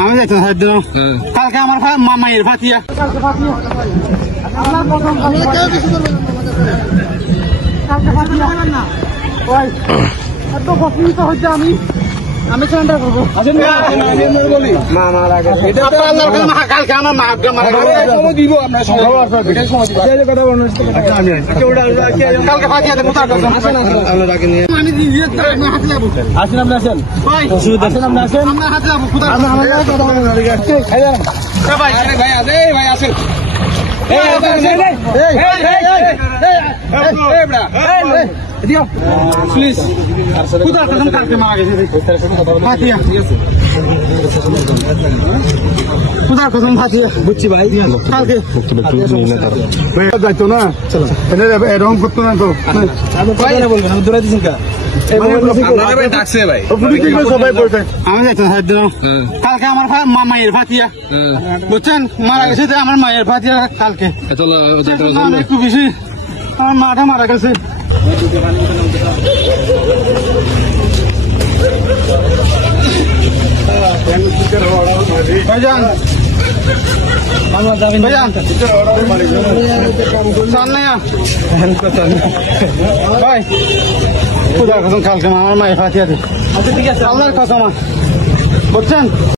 আমি যাইতো কালকে আমার মামাইয়ের ফাতিয়া আমি চেষ্টা করবো কালকে আমার মা দিব আপনার কালকে ফাতিয়া আসেন আপনি আসেন আপনি আসেন হাতে যাবো ভাই আসেন প্লিজ কোথাও কালকে মারা গেছে ফাতিয়া কোথাও কখন ফাতিয়া বুঝছি ভাই কালকে যাইতো না এরকম করতো না তো বলবেন আমি দৌড়াই দিচ্ছি আমি যাইতো কালকে আমার মামাইয়ের ফাতিয়া বুঝছেন মারা গেছে আমার মায়ের ফাতিয়া কালকে একটু বেশি আমার মাটা মারা গেছে ভাইজান ভাই কালকে আমার মায়ের ফাতিয়া আল্লাহর কসম বুঝছেন।